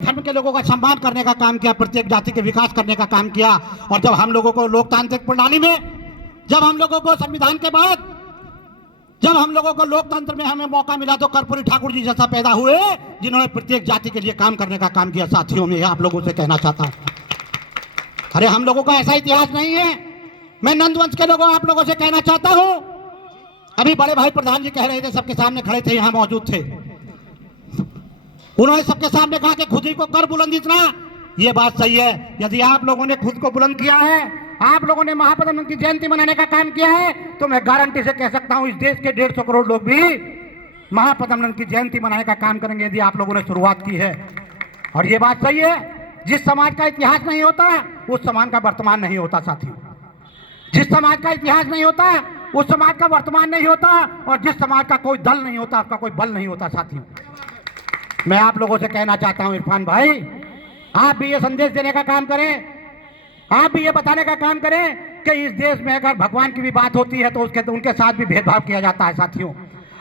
धर्म के लोगों का सम्मान करने का काम किया, प्रत्येक जाति के विकास करने का काम किया। और जब हम लोगों को लोकतांत्रिक प्रणाली में, जब हम लोगों को संविधान के बाद, जब हम लोगों को लोकतंत्र में हमें मौका मिला तो कर्पूरी ठाकुर जी जैसा पैदा हुए जिन्होंने प्रत्येक जाति के लिए काम करने का काम किया। साथियों, में आप लोगों से कहना चाहता हूं, अरे हम लोगों का ऐसा इतिहास नहीं है। मैं नंदवंश के लोगों आप लोगों से कहना चाहता हूं, अभी बड़े भाई प्रधान जी कह रहे थे, सबके सामने खड़े थे, यहां मौजूद थे, उन्होंने सबके सामने कहा कि खुद ही को कर बुलंद इतना। ये बात सही है। यदि आप लोगों ने खुद को बुलंद किया है, आप लोगों ने महापद्म की जयंती मनाने का काम किया है, तो मैं गारंटी से कह सकता हूं इस देश के 150 करोड़ लोग भी महापद्म की जयंती मनाने का काम करेंगे यदि आप लोगों ने शुरुआत की है। और ये बात सही है, जिस समाज का इतिहास नहीं होता उस समाज का वर्तमान नहीं होता। साथियों, जिस समाज का इतिहास नहीं होता उस समाज का वर्तमान नहीं होता, और जिस समाज का कोई दल नहीं होता उसका कोई बल नहीं होता। साथियों, मैं आप लोगों से कहना चाहता हूं, इरफान भाई, आप भी ये संदेश देने का काम करें, आप भी ये बताने का काम करें कि इस देश में अगर भगवान की भी बात होती है तो उनके साथ भी भेदभाव किया जाता है। साथियों,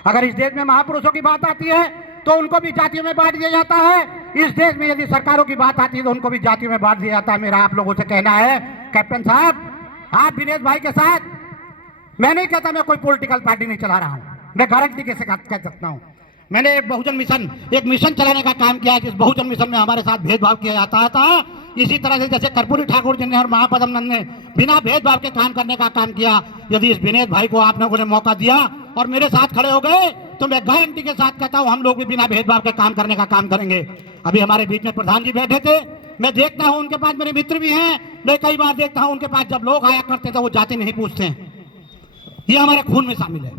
अगर इस देश में महापुरुषों की बात आती है तो उनको भी जातियों में बांट दिया जाता है। इस देश में यदि सरकारों की बात आती है तो उनको भी जातियों में बांट दिया जाता है। मेरा आप लोगों से कहना है, कैप्टन साहब, आप विनेश भाई के साथ, मैं नहीं कहता मैं कोई पॉलिटिकल पार्टी नहीं चला रहा हूं, मैं गारंटी के साथ कह सकता हूं, मैंने एक बहुजन मिशन, एक मिशन चलाने का काम किया है। जिस बहुजन मिशन में हमारे साथ भेदभाव किया जाता था, इसी तरह से जैसे कर्पूरी ठाकुर जी ने और महापद्म नंद ने बिना भेदभाव के काम करने का काम किया, यदि इस विनेश भाई को आप लोगों ने मौका दिया और मेरे साथ खड़े हो गए तो मैं गारंटी के साथ कहता हूं हम लोग भी बिना भेदभाव के काम करने का काम करेंगे। अभी हमारे बीच में प्रधान जी बैठे थे, मैं देखता हूं उनके पास मेरे मित्र भी हैं, मैं कई बार देखता हूं उनके पास जब लोग आया करते थे वो जाति नहीं पूछते हैं। ये हमारे खून में शामिल है,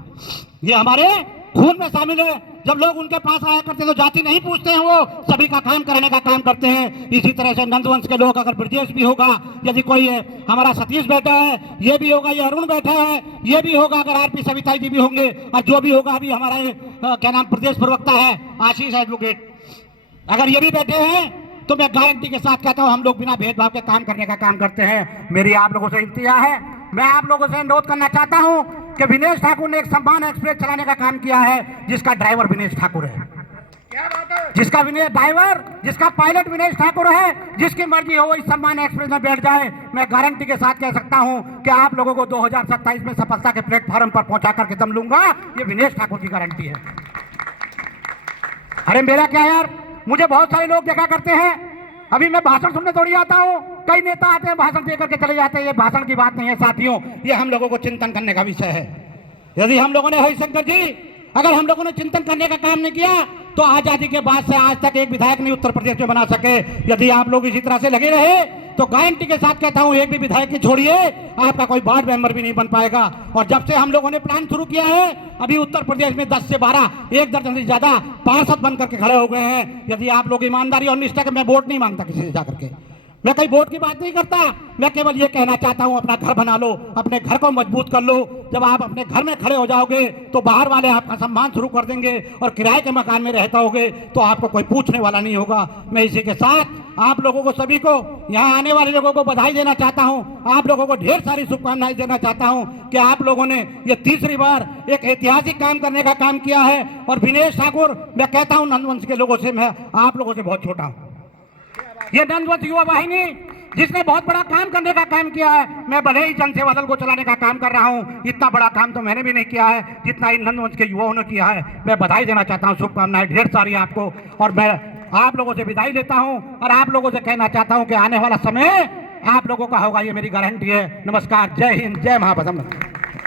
ये हमारे खून में शामिल है। जब लोग उनके पास आया करते तो जाति नहीं पूछते हैं, वो सभी का काम करने का काम करते हैं। इसी तरह से नंदवंश के लोग, अगर ब्रजेश भी होगा, यदि कोई है, हमारा सतीश बैठा है, ये भी होगा, ये अरुण बैठा है, ये भी होगा, अगर आरपी सविता जी भी होंगे, और जो भी होगा, अभी हमारा क्या नाम प्रदेश प्रवक्ता है आशीष एडवोकेट, अगर ये भी बैठे हैं तो मैं गारंटी के साथ कहता हूं हम लोग बिना भेदभाव के काम करने का काम करते हैं। मेरी आप लोगों से इल्तिजा है, मैं आप लोगों से अनुरोध करना चाहता हूं कि विनेश ठाकुर ने एक सम्मान एक्सप्रेस चलाने का काम किया है, जिसका ड्राइवर विनेश ठाकुर है, जिसका ड्राइवर, जिसका पायलट विनेश ठाकुर है, जिसकी मर्जी हो इस सम्मान एक्सप्रेस में बैठ जाए। मैं गारंटी के साथ कह सकता हूं कि आप लोगों को 2027 में सफलता के प्लेटफॉर्म पर पहुंचा करके दम लूंगा, ये विनेश ठाकुर की गारंटी है। अरे मेरा क्या यार, मुझे बहुत सारे लोग देखा करते हैं, अभी मैं भाषण सुनने थोड़ी आता हूं, कई नेता आते हैं भाषण देकर के चले जाते हैं। ये भाषण की बात नहीं है साथियों, ये हम लोगों को चिंतन करने का विषय है। यदि हम लोगों ने, हरिशंकर जी, अगर हम लोगों ने चिंतन करने का काम नहीं किया तो आजादी के बाद से आज तक एक विधायक नहीं उत्तर प्रदेश में बना सके। यदि आप लोग इसी तरह से लगे रहे तो गारंटी के साथ कहता हूं एक भी विधायक की छोड़िए, आपका कोई वार्ड मेंबर भी नहीं बन पाएगा। और जब से हम लोगों ने प्लान शुरू किया है, अभी उत्तर प्रदेश में 10 से 12, 1 दर्जन से ज्यादा पार्षद बनकर के खड़े हो गए हैं। यदि आप लोग ईमानदारी और निष्ठा के, मैं वोट नहीं मांगता किसी से जाकर के, मैं कहीं वोट की बात नहीं करता, मैं केवल ये कहना चाहता हूं अपना घर बना लो, अपने घर को मजबूत कर लो। जब आप अपने घर में खड़े हो जाओगे तो बाहर वाले आपका सम्मान शुरू कर देंगे, और किराए के मकान में रहता होगे तो आपको कोई पूछने वाला नहीं होगा। मैं इसी के साथ आप लोगों को, सभी को, यहाँ आने वाले लोगों को बधाई देना चाहता हूँ, आप लोगों को ढेर सारी शुभकामनाएं देना चाहता हूँ कि आप लोगों ने ये तीसरी बार एक ऐतिहासिक काम करने का काम किया है। और विनेश ठाकुर, मैं कहता हूँ नंदवंश के लोगों से, मैं आप लोगों से बहुत छोटा हूँ। ये नंदवंश युवा वाहिनी जिसने बहुत बड़ा काम करने का काम किया है, मैं भले ही जन सेवा दल को चलाने का काम कर रहा हूं, इतना बड़ा काम तो मैंने भी नहीं किया है जितना इन नंदवंश के युवाओं ने किया है। मैं बधाई देना चाहता हूं, शुभकामनाएं ढेर सारी आपको, और मैं आप लोगों से विदाई लेता हूं और आप लोगों से कहना चाहता हूं कि आने वाला समय आप लोगों का होगा, ये मेरी गारंटी है। नमस्कार, जय हिंद, जय महापद्म।